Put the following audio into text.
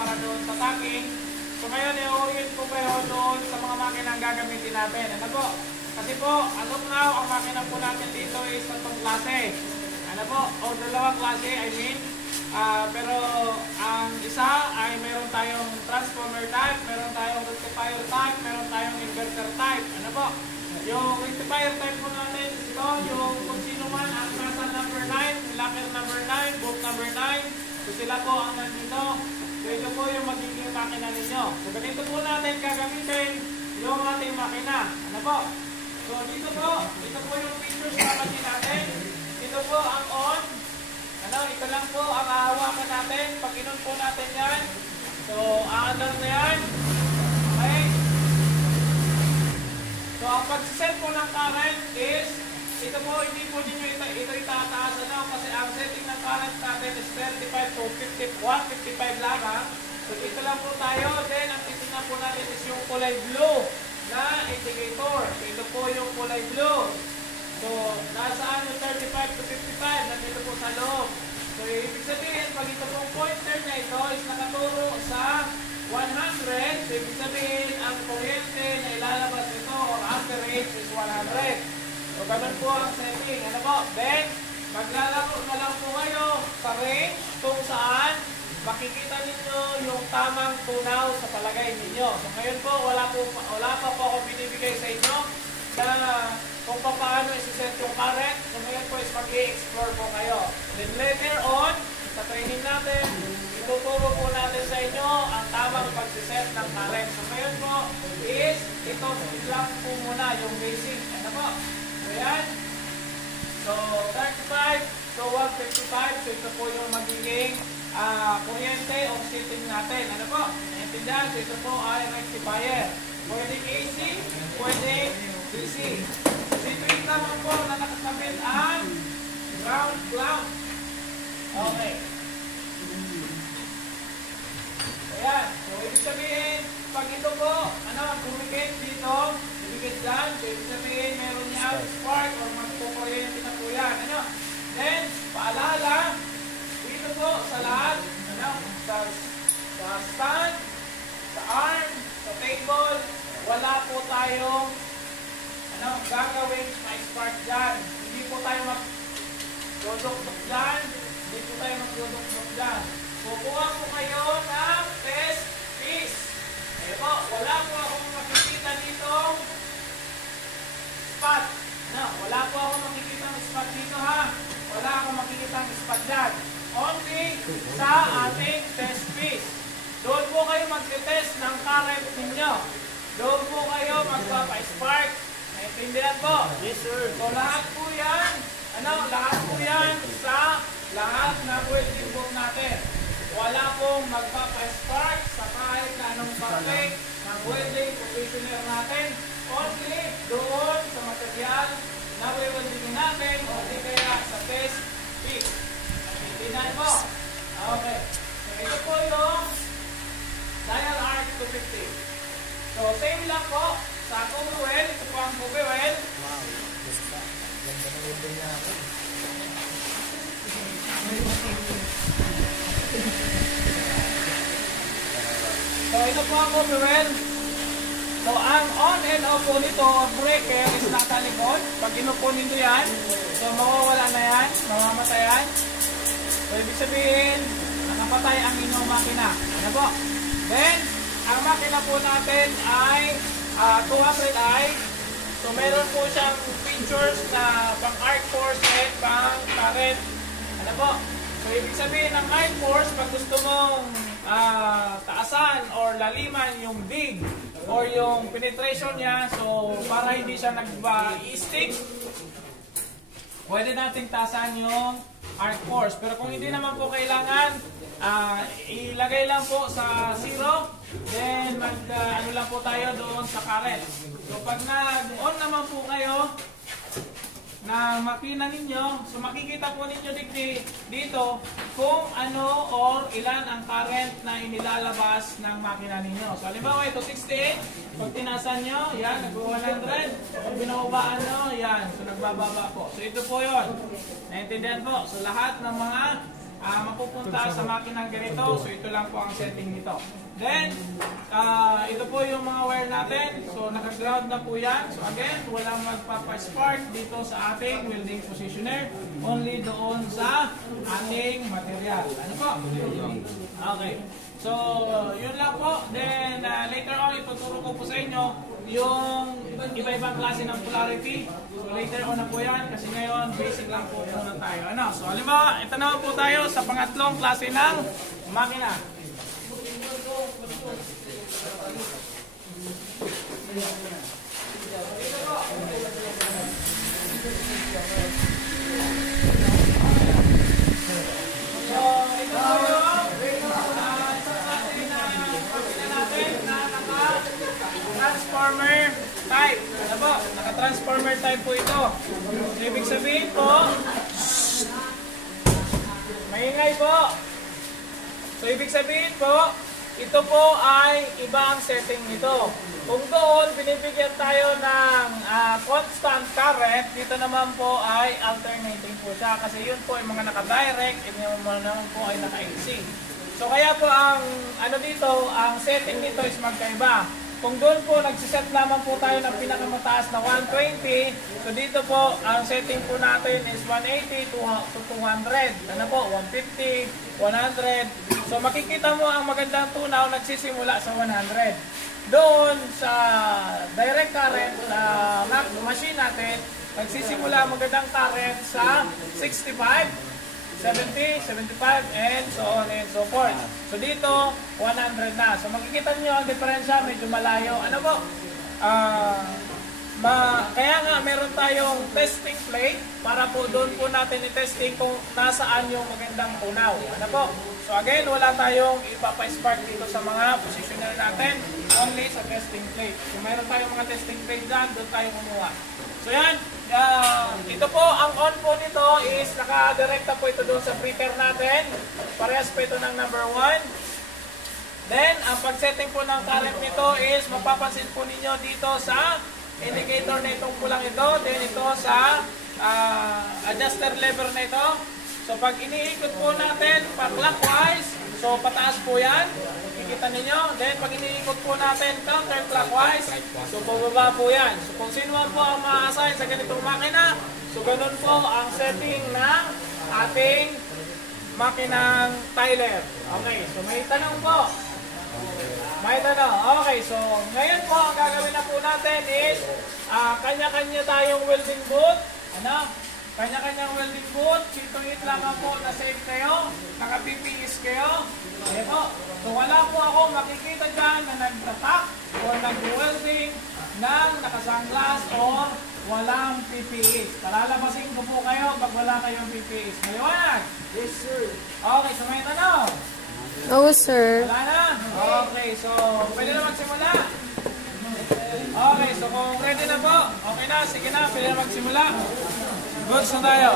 para doon sa tacking. So ngayon, i-orient ko kayo doon sa mga makina ang gagamitin natin. Ano po? Kasi po, as of now, ang makina po natin dito is itong klase. Ano po? O dalawang klase, I mean. Pero ang isa ay meron tayong transformer type, meron tayong rectifier type, meron tayong inverter type. Ano po? Yung rectifier type po natin, ito, yung kung sino man ang nasa number 9, locker number 9, bolt number 9, so sila po ang nandito. So ito po yung magiging makina ninyo. So ganito po natin gagamitin yung ating makina. Ano po? So dito po yung features na natin natin. Ito po ang on. Ano, ito lang po ang hahawakan natin. Pag inon po natin yan. So, aandar na yan. Okay. So, ang pag-set po ng current is, ito po, hindi po ninyo ito itataas. Ano, kasi ang setting ng current natin is 35 to 155 lang. Ha? So, ito lang po tayo. Then, ang titignan po natin is yung kulay blue na indicator. So, ito po yung kulay blue. So, nasaan yung 35 to 55? Nandito po sa loob. So, ibig sabihin, pag ito pong pointer na ito is nakaturo sa 100, so ibig sabihin, ang kuryente na ilalabas ito or amperage is 100. So, ganun po ang setting. Ano po? Then, maglalaro na lang po kayo sa range kung saan makikita ninyo yung tamang tunaw sa palagay ninyo. So, ngayon po, wala pa po ako binibigay sa inyo na kung paano isi-set yung current. So ngayon po is mag-i-explore po kayo. Then later on, sa training natin, ituturo po natin sa inyo ang tamang pag-set ng current. So ngayon po is, ito lang po muna yung basic. Ano po? So yan. So 35 to 155. So ito po yung magiging kuryente o setting natin. Ano po? Naintindihan? So ito po ay rectifier. Pwedeng AC, pwedeng DC. Dito yung naman po na nakasabit ang ground clamp. Okay. Ayan. So, ibig sabihin, pag ito po, kumikit dito, kumikit dyan, so ibig sabihin, meron niyang spark or magpukuryente na po yan. Then, paalala, dito po sa lahat, sa stand, sa arm, sa table, wala po tayong gagawin ma-spark dyan. Hindi po tayo mag-dodok-dok dyan. Hindi po tayo mag-dodok-dok dyan. Kukuha po kayo ng test piece. Eh po, wala po akong makikita dito spot. Wala po akong makikita ng spot dito ha. Wala akong makikita ng spot dyan. Only sa ating test piece. Doon po kayo mag-test ng current ninyo. Doon po kayo magpapa-spark. Naintindihan po? Yes, sir. So, lahat po yan, lahat po yan sa lahat ng welding book natin. Wala pong magpapa-spark sa kahit na anong parte ng welding professional natin. Only doon sa material na welding natin o di kaya sa test piece. Naintindihan po? Okay. So, ito po yung Dial Arc 250. So, same lang po. Sa Kobe Well, ito po ang Kobe Well. Wow, ganda na welding niya ako. So, ito po ang Kobe Well. So, ang on and off po nito, breaker is nasa likod. Pag inupunin nyo yan, so mawawala na yan, mamamatay yan. So, ibig sabihin, nakapatay ang inyong makina. Ano po? Then, ang makina po natin ay 200i. So, meron po siyang features na pang arc force and pang current. Ano po? So, ibig sabihin ng arc force, pag gusto mong taasan or laliman yung dig or yung penetration niya, so para hindi siya nag-stick, pwede nating taasan yung arc force. Pero kung hindi naman po kailangan, ilagay lang po sa 0, then ano lang po tayo doon sa current. So pag nag-on naman po kayo na makina ninyo, so makikita po ninyo dito kung ano or ilan ang current na inilalabas ng makina ninyo. So halimbawa ito 68, pag tinasan nyo, yan, nag-100. Pag binababaan nyo, yan, so nagbababa po. So ito po yun. Naintindihan po. So lahat ng mga mapupunta sa makinang ganito. So ito lang po ang setting nito. Then, ito po yung mga wire natin. So naka-ground na po yan. So again, walang magpapa-spark dito sa ating welding positioner. Only doon sa ating material. Ano po? Okay. So, yun lang po. Then, later on, ituturo ko po sa inyo yung iba-ibang klase ng polarity. So, later on na po yan. Kasi ngayon, basic lang po muna tayo. Ano? So, halimbawa, ito naman po tayo sa pangatlong klase ng makina. So, ito po yung transformer type. Ano po? Naka-transformer type po ito. So, ibig sabihin po, maingay po. So, ibig sabihin po, ito po ay iba ang setting nito. Kung doon, binibigyan tayo ng constant current, dito naman po ay alternating po siya. Kasi yun po ay mga naka-direct, yun naman po ay naka-AC. So, kaya po ang dito, ang setting nito is magkaiba. Kung doon po nagsiset lamang po tayo ng pinakamataas na 120, so dito po ang setting po natin is 180 to 200. Ano po? 150, 100. So makikita mo ang magandang tunaw nagsisimula sa 100. Doon sa direct current sa machine natin, nagsisimula magandang current sa 65. 70, 75, and so on and so forth. So dito, 100 na. So makikita niyo ang diferensya, medyo malayo. Ano po? Kaya nga meron tayong testing plate para po doon po natin i-testing kung nasaan yung magandang tunaw. Ano po? So again, wala tayong ipapa-spark dito sa mga positioner natin, only sa testing plate. So meron tayong mga testing plate dyan, doon tayo kumuha. So yan, ito po, ang on po nito is naka-direkta po ito doon sa breather natin. Parehas po ito ng number 1. Then, ang pag-setting po ng current nito is mapapansin po ninyo dito sa indicator na itong pulang ito. Then ito sa adjuster lever na ito. So pag iniikot po natin pa clockwise, so pataas po yan. Kikita ninyo. Then pag iniikot po natin counterclockwise, so pababa po yan. So kung sino man po ang ma-assign sa ganitong makina, so ganun po ang setting ng ating makinang Tyler. Okay, so may tanong po. May tanong. Okay, so ngayon po ang gagawin na po natin is kanya-kanya tayong welding booth. Ano? Kanya-kanyang welding booth. Situit lamang po na safe kayo. Naka-PPS kayo. Okay po. So wala po ako makikita dyan na nag-attack or nag-welding ng nakasanglas or walang PPS. Palalabasin ko po kayo pag wala kayong PPS. Maliwanag? Yes, sir. Okay, so may tanong. Oo, sir. Wala na? Okay, so pwede na magsimula. Okay, so kung ready na po, okay na, sige na, pwede na magsimula. Goods na tayo.